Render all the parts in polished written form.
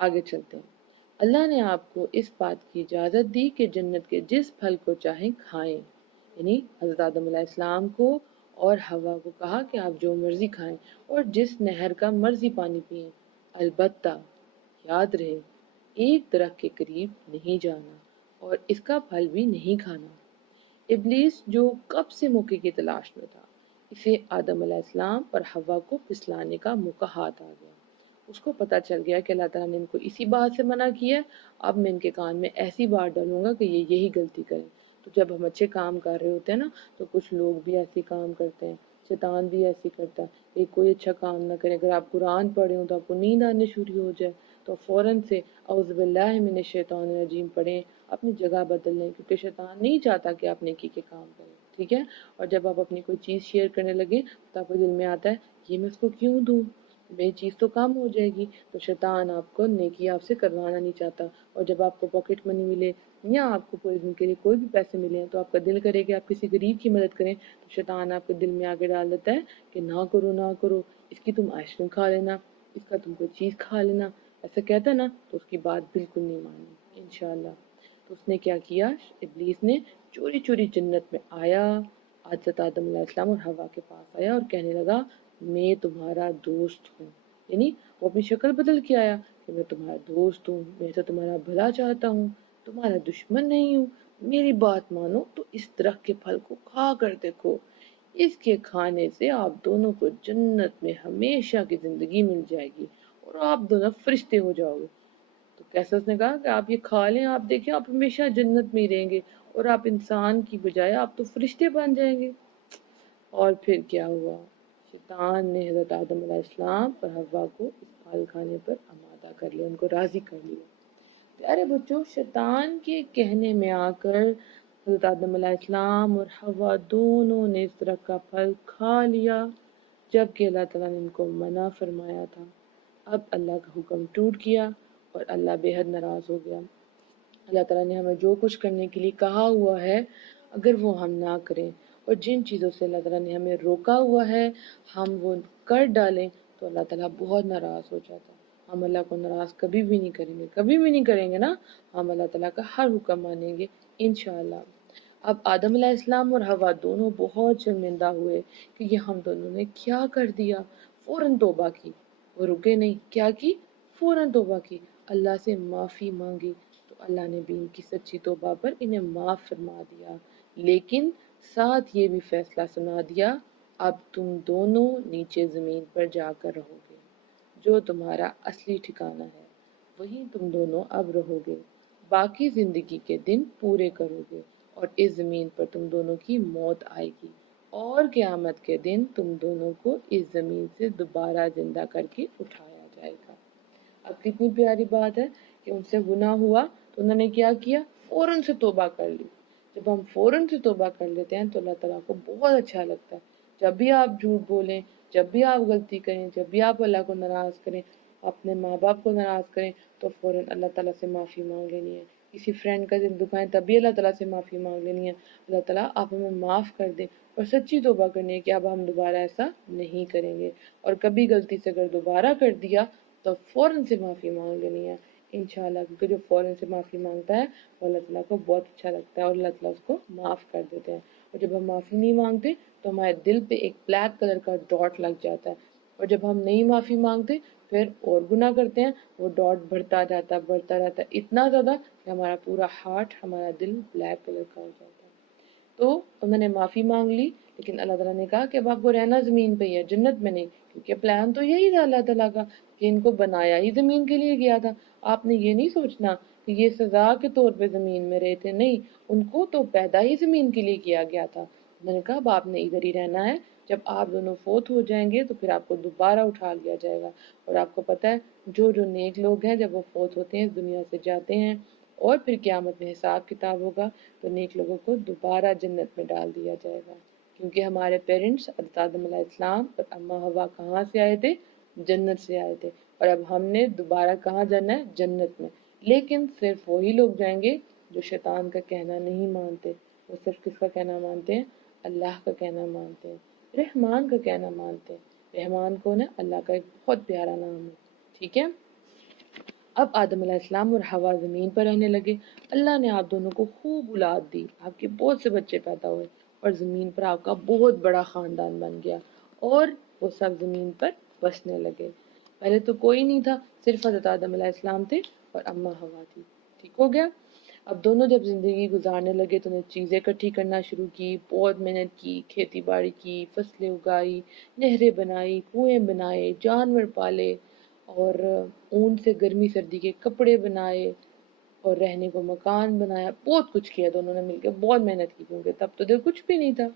آگے چلتے ہیں۔ اللہ نے آپ کو اس بات کی اجازت دی کہ جنت کے جس پھل کو چاہیں کھائیں، یعنی حضرت آدم علیہ السلام کو اور حوا کو کہا کہ آپ جو مرضی کھائیں اور جس نہر کا مرضی پانی پئیں، البتہ یاد رہے ایک درخت کے قریب نہیں جانا اور اس کا پھل بھی نہیں کھانا۔ ابلیس جو کب سے موقع کی تلاش میں تھا، اسے آدم علیہ السلام اور حوا کو پھسلانے کا موقع ہاتھ آ گیا۔ اس کو پتا چل گیا کہ اللہ تعالیٰ نے ان کو اسی بات سے منع کیا ہے، اب میں ان کے کان میں ایسی بات ڈالوں گا کہ یہ یہی غلطی کریں۔ تو جب ہم اچھے کام کر رہے ہوتے ہیں نا، تو کچھ لوگ بھی ایسے کام کرتے ہیں، شیطان بھی ایسے کرتا ہے۔ ایک کوئی اچھا کام نہ کرے، اگر آپ قرآن پڑھے ہوں تو آپ کو نیند آنے شروع ہو جائے تو فوراً سے اعوذ باللہ من الشیطان الرجیم پڑھیں، اپنی جگہ بدل لیں، کیونکہ شیطان نہیں چاہتا کہ آپ نیکی کے کام کریں، ٹھیک ہے؟ اور جب آپ اپنی کوئی چیز شیئر کرنے لگے تو آپ کے دل میں آتا ہے یہ میں اس کو کیوں دوں، میری چیز تو کم ہو جائے گی، تو شیطان آپ کو نیکی آپ سے کروانا نہیں چاہتا۔ اور جب آپ کو پاکٹ منی ملے یا آپ کو کوئی دن کے لیے کوئی بھی پیسے ملے تو آپ کا دل کرے کہ آپ کسی غریب کی مدد کریں، تو شیطان آپ کے دل میں آگے ڈال دیتا ہے کہ نہ کرو نہ کرو، اس کی تم آئس کریم کھا لینا، اس کا تم کوئی چیز کھا لینا، ایسا کہتا نا تو اس کی بات بالکل نہیں مانی انشاءاللہ۔ تو اس نے کیا کیا، ابلیس نے چوری چوری جنت میں آیا، حضرت آدم علیہ السلام اور حوا کے پاس آیا اور کہنے لگا میں تمہارا دوست ہوں، یعنی وہ اپنی شکل بدل کے آیا کہ میں تمہارا دوست ہوں، میں تو تمہارا بھلا چاہتا ہوں، تمہارا دشمن نہیں ہوں، میری بات مانو تو اس درخت کے پھل کو کھا کر دیکھو، اس کے کھانے سے آپ دونوں کو جنت میں ہمیشہ کی زندگی مل جائے گی اور آپ دونوں فرشتے ہو جاؤ گے۔ تو کیسے اس نے کہا کہ آپ یہ کھا لیں، آپ دیکھیں آپ ہمیشہ جنت میں ہی رہیں گے اور آپ انسان کی بجائے آپ تو فرشتے بن جائیں گے۔ اور پھر کیا ہوا، شیطان نے حضرت آدم علیہ السلام اور حوا کو اس پھل کھانے پر آمادہ کر لیا، ان کو راضی کر لیا۔ پیارے بچوں، شیطان کے کہنے میں آ کر حضرت آدم علیہ السلام اور حوا دونوں نے اس درخت کا پھل کھا لیا، جبکہ اللہ تعالیٰ نے ان کو منع فرمایا تھا۔ اب اللہ کا حکم ٹوٹ گیا اور اللہ بے حد ناراض ہو گیا۔ اللہ تعالیٰ نے ہمیں جو کچھ کرنے کے لیے کہا ہوا ہے اگر وہ ہم نہ کریں اور جن چیزوں سے اللہ تعالیٰ نے ہمیں روکا ہوا ہے ہم وہ کر ڈالیں تو اللہ تعالیٰ بہت ناراض ہو جاتا ہے۔ ہم اللہ کو ناراض کبھی بھی نہیں کریں گے، کبھی بھی نہیں کریں گے نا، ہم اللہ تعالیٰ کا ہر حکم مانیں گے انشاءاللہ۔ اب آدم علیہ السلام اور حوا دونوں بہت شرمندہ ہوئے کہ یہ ہم دونوں نے کیا کر دیا، فوراً توبہ کی، وہ رکے نہیں، کیا کی، فوراً توبہ کی، اللہ سے معافی مانگی، تو اللہ نے بھی ان کی سچی توبہ پر انہیں معاف فرما دیا، لیکن ساتھ یہ بھی فیصلہ سنا دیا اب تم دونوں نیچے زمین پر جا کر رہو گے، جو تمہارا اصلی ٹھکانہ ہے وہیں تم دونوں اب رہو گے، باقی زندگی کے دن پورے کرو گے اور اس زمین پر تم دونوں کی موت آئے گی اور قیامت کے دن تم دونوں کو اس زمین سے دوبارہ زندہ کر کے اٹھایا جائے گا۔ اب کتنی پیاری بات ہے کہ ان سے گناہ ہوا تو انہوں نے کیا کیا، فوراً سے توبہ کر لی۔ جب ہم فوراً سے توبہ کر لیتے ہیں تو اللہ تعالیٰ کو بہت اچھا لگتا ہے۔ جب بھی آپ جھوٹ بولیں، جب بھی آپ غلطی کریں، جب بھی آپ اللہ کو ناراض کریں، اپنے ماں باپ کو ناراض کریں تو فوراً اللہ تعالیٰ سے معافی مانگ لینی ہے۔ کسی فرینڈ کا دل دکھائیں تب بھی اللہ تعالیٰ سے معافی مانگ لینی ہے، اللہ تعالیٰ آپ ہمیں معاف کر دیں، اور سچی توبہ کرنی ہے کہ اب ہم دوبارہ ایسا نہیں کریں گے، اور کبھی غلطی سے اگر دوبارہ کر دیا تو فوراً سے معافی مانگ لینی ہے انشاءاللہ، کیونکہ جو فوراً سے معافی مانگتا ہے وہ اللہ تعالیٰ کو بہت اچھا لگتا ہے اور اللہ تعالیٰ اس کو معاف کر دیتے ہیں۔ اور جب ہم معافی نہیں مانگتے تو ہمارے دل پہ ایک بلیک کلر کا ڈاٹ لگ جاتا ہے، اور جب ہم نہیں معافی مانگتے پھر اور گناہ کرتے ہیں، وہ ڈاٹ بڑھتا جاتا ہے، بڑھتا رہتا ہے اتنا زیادہ کہ ہمارا پورا ہارٹ، ہمارا دل بلیک کلر کا ہو جاتا ہے۔ تو انہوں نے معافی مانگ لی، لیکن اللہ تعالیٰ نے کہا کہ اب آپ کو رہنا زمین پہ ہی ہے، جنت میں نہیں، کیونکہ پلان تو یہی تھا اللہ تعالیٰ کا کہ ان کو بنایا ہی زمین کے لیے گیا تھا۔ آپ نے یہ نہیں سوچنا کہ یہ سزا کے طور پہ زمین میں رہے تھے، نہیں، ان کو تو پیدا ہی زمین کے لیے کیا گیا تھا۔ انہوں نے کہا اب آپ نے ادھر ہی رہنا ہے، جب آپ دونوں فوت ہو جائیں گے تو پھر آپ کو دوبارہ اٹھا لیا جائے گا۔ اور آپ کو پتہ ہے جو جو نیک لوگ ہیں جب وہ فوت ہوتے ہیں اس دنیا سے جاتے ہیں اور پھر قیامت میں حساب کتاب ہوگا تو نیک لوگوں کو دوبارہ جنت میں ڈال دیا جائے گا، کیونکہ ہمارے پیرنٹس حضرت آدم علیہ السلام اور اما حوا کہاں سے آئے تھے، جنت سے آئے تھے، اور اب ہم نے دوبارہ کہاں جانا ہے، جنت میں۔ لیکن صرف وہی لوگ جائیں گے جو شیطان کا کہنا نہیں مانتے، وہ صرف کس کا کہنا مانتے ہیں، اللہ کا کہنا مانتے ہیں، رحمان کا کہنا مانتے ہیں۔ رحمان کون ہے، اللہ کا ایک بہت پیارا نام ہے، ٹھیک ہے۔ اب آدم علیہ السلام اور ہوا زمین پر رہنے لگے۔ اللہ نے آپ دونوں کو خوب اولاد دی، آپ کے بہت سے بچے پیدا ہوئے اور زمین پر آپ کا بہت بڑا خاندان بن گیا اور وہ سب زمین پر بسنے لگے۔ پہلے تو کوئی نہیں تھا، صرف حضرت آدم علیہ السلام تھے اور اماں ہوا تھی۔ ٹھیک ہو گیا؟ اب دونوں جب زندگی گزارنے لگے تو انہیں چیزیں اکٹھی کرنا شروع کی، بہت محنت کی، کھیتی باڑی کی، فصلیں اگائی، نہریں بنائی، کنویں بنائے، جانور پالے اور اون سے گرمی سردی کے کپڑے بنائے اور رہنے کو مکان بنایا۔ بہت کچھ کیا دونوں نے مل کے، بہت محنت کی، کیونکہ تب تو دل کچھ بھی نہیں تھا۔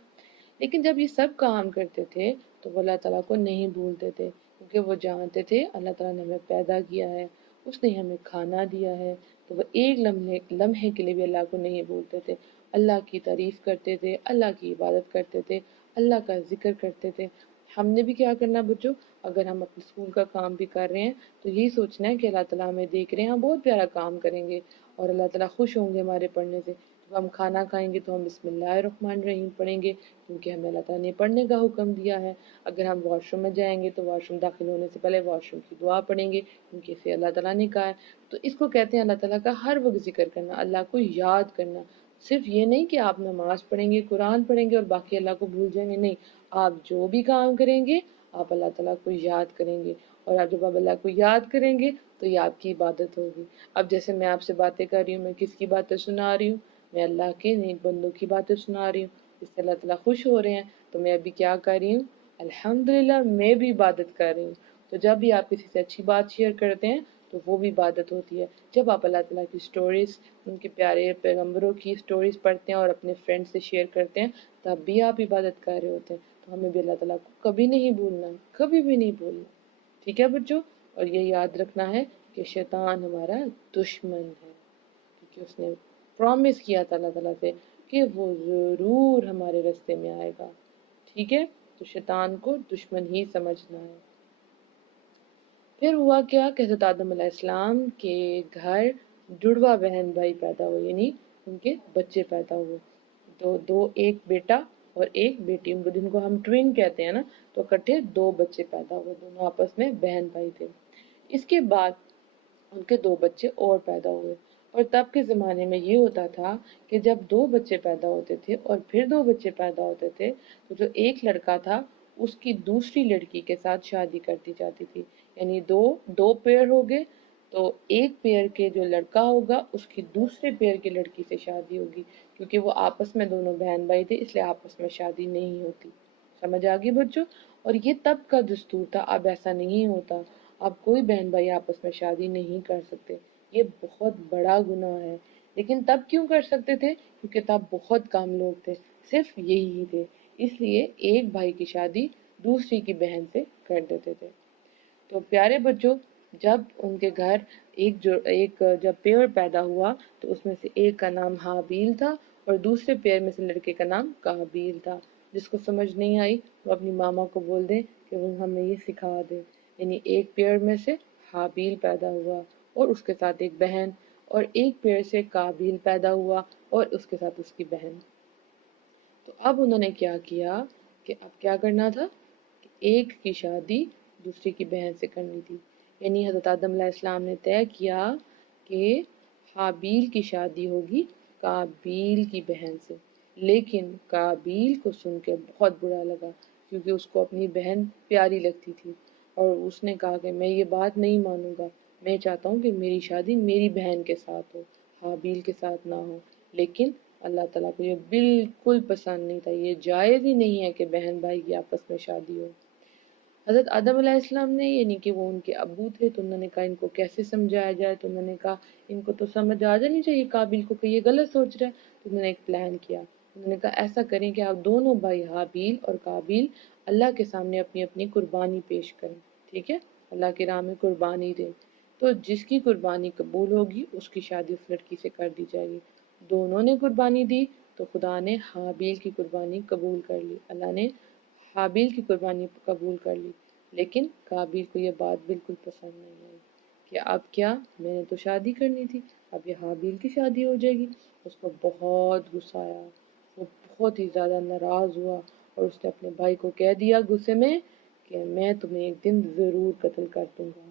لیکن جب یہ سب کام کرتے تھے تو وہ اللہ تعالیٰ کو نہیں بھولتے تھے، کیونکہ وہ جانتے تھے اللہ تعالیٰ نے ہمیں پیدا کیا ہے، اس نے ہمیں کھانا دیا ہے، تو وہ ایک لمحے کے لیے بھی اللہ کو نہیں بھولتے تھے۔ اللہ کی تعریف کرتے تھے، اللہ کی عبادت کرتے تھے، اللہ کا ذکر کرتے تھے۔ ہم نے بھی کیا کرنا بچوں، اگر ہم اپنے اسکول کا کام بھی کر رہے ہیں تو یہی سوچنا ہے کہ اللہ تعالیٰ ہمیں دیکھ رہے ہیں، ہم بہت پیارا کام کریں گے اور اللہ تعالیٰ خوش ہوں گے ہمارے پڑھنے سے۔ جب ہم کھانا کھائیں گے تو ہم بسم اللہ الرحمن الرحیم پڑھیں گے، کیونکہ ہمیں اللہ تعالیٰ نے پڑھنے کا حکم دیا ہے۔ اگر ہم واش روم میں جائیں گے تو واش روم داخل ہونے سے پہلے واش روم کی دعا پڑھیں گے، کیونکہ اسے اللہ تعالیٰ نے کہا ہے۔ تو اس کو کہتے ہیں اللہ تعالیٰ کا ہر وقت ذکر کرنا، اللہ کو یاد کرنا۔ صرف یہ نہیں کہ آپ نماز پڑھیں گے، قرآن پڑھیں گے اور باقی اللہ کو بھول جائیں گے، نہیں، آپ جو بھی کام کریں گے آپ اللہ تعالیٰ کو یاد کریں گے، اور آپ جب آپ اللہ کو یاد کریں گے تو یہ آپ کی عبادت ہوگی۔ اب جیسے میں آپ سے باتیں کر رہی ہوں، میں کس کی باتیں سنا رہی ہوں؟ میں اللہ کے نیک بندوں کی باتیں سنا رہی ہوں، اس سے اللہ تعالیٰ خوش ہو رہے ہیں، تو میں ابھی کیا کر رہی ہوں؟ الحمدللہ میں بھی عبادت کر رہی ہوں۔ تو جب بھی آپ کسی سے اچھی بات شیئر کرتے ہیں تو وہ بھی عبادت ہوتی ہے۔ جب آپ اللہ تعالیٰ کی سٹوریز، ان کے پیارے پیغمبروں کی سٹوریز پڑھتے ہیں اور اپنے فرینڈ سے شیئر کرتے ہیں تب بھی آپ عبادت کر رہے ہوتے ہیں۔ تو ہمیں بھی اللہ تعالیٰ کو کبھی نہیں بھولنا، کبھی بھی نہیں بھولنا، ٹھیک ہے بچوں؟ اور یہ یاد رکھنا ہے کہ شیطان ہمارا دشمن ہے، کیونکہ اس نے پرومس کیا تھا اللہ تعالیٰ سے کہ وہ ضرور ہمارے راستے میں آئے گا، ٹھیک ہے؟ تو شیطان کو دشمن ہی سمجھنا ہے۔ پھر ہوا کیا کہ حضرت آدم علیہ السلام کے گھر جڑوا بہن بھائی پیدا ہوئے، یعنی ان کے بچے پیدا ہوئے، دو ایک بیٹا اور ایک بیٹی، ان کو جن کو ہم ٹوین کہتے ہیں نا، تو اکٹھے دو بچے پیدا ہوئے، دونوں آپس میں بہن بھائی تھے۔ اس کے بعد ان کے دو بچے اور پیدا ہوئے، اور تب کے زمانے میں یہ ہوتا تھا کہ جب دو بچے پیدا ہوتے تھے اور پھر دو بچے پیدا ہوتے تھے تو جو ایک لڑکا تھا اس کی دوسری لڑکی کے ساتھ شادی کر دی جاتی تھی، یعنی دو پیئر ہو گئے تو ایک پیئر کے جو لڑکا ہوگا اس کی دوسرے پیئر کی لڑکی سے شادی ہوگی، کیونکہ وہ آپس میں دونوں بہن بھائی تھے، اس لیے آپس میں شادی نہیں ہوتی۔ سمجھ آگئی بچوں؟ اور یہ تب کا دستور تھا، اب ایسا نہیں ہوتا، اب کوئی بہن بھائی آپس میں شادی نہیں کر سکتے، یہ بہت بڑا گناہ ہے۔ لیکن تب کیوں کر سکتے تھے؟ کیونکہ تب بہت کم لوگ تھے، صرف یہی تھے، اس لیے ایک بھائی کی شادی دوسری کی بہن سے کر دیتے تھے۔ تو پیارے بچوں، جب ان کے گھر ایک جب پیڑ پیدا ہوا تو اس میں سے ایک کا نام حابیل تھا اور دوسرے پیڑ میں سے لڑکے کا نام قابیل تھا۔ جس کو سمجھ نہیں آئی وہ اپنی ماما کو بول دے کہ وہ ہمیں یہ سکھا دے، یعنی ایک پیڑ میں سے حابیل پیدا ہوا اور اس کے ساتھ ایک بہن، اور ایک پیڑ سے قابیل پیدا ہوا اور اس کے ساتھ اس کی بہن۔ تو اب انہوں نے کیا کیا کہ اب کیا کرنا تھا کہ ایک کی شادی دوسری کی بہن سے کرنی تھی، یعنی حضرت آدم علیہ السلام نے طے کیا کہ حابیل کی شادی ہوگی قابیل کی بہن سے، لیکن قابیل کو سن کے بہت برا لگا، کیونکہ اس کو اپنی بہن پیاری لگتی تھی، اور اس نے کہا کہ میں یہ بات نہیں مانوں گا، میں چاہتا ہوں کہ میری شادی میری بہن کے ساتھ ہو، حابیل کے ساتھ نہ ہو۔ لیکن اللہ تعالیٰ کو یہ بالکل پسند نہیں تھا، یہ جائز ہی نہیں ہے کہ بہن بھائی کی آپس میں شادی ہو۔ حضرت آدم علیہ السلام نے، یعنی کہ وہ ان کے ابو تھے، تو انہوں نے کہا ان کو کیسے سمجھایا جائے، تو انہوں نے کہا ان کو تو سمجھ آ جانی چاہیے قابیل کو کہ یہ غلط سوچ رہا ہے، تو انہوں نے ایک پلان کیا، انہوں نے کہا ایسا کریں کہ آپ دونوں بھائی حابیل اور قابیل اللہ کے سامنے اپنی اپنی قربانی پیش کریں، ٹھیک ہے، اللہ کی راہ میں قربانی دیں، تو جس کی قربانی قبول ہوگی اس کی شادی اس لڑکی سے کر دی جائے گی۔ دونوں نے قربانی دی تو خدا نے حابیل کی قربانی قبول کر لی، اللہ نے حابیل کی قربانی قبول کر لی، لیکن قابیل کو یہ بات بالکل پسند نہیں آئی کہ اب کیا، میں نے تو شادی کرنی تھی، اب یہ حابیل کی شادی ہو جائے گی۔ اس کو بہت غصہ آیا، وہ بہت ہی زیادہ ناراض ہوا اور اس نے اپنے بھائی کو کہہ دیا غصے میں کہ میں تمہیں ایک دن ضرور قتل کر دوں گا۔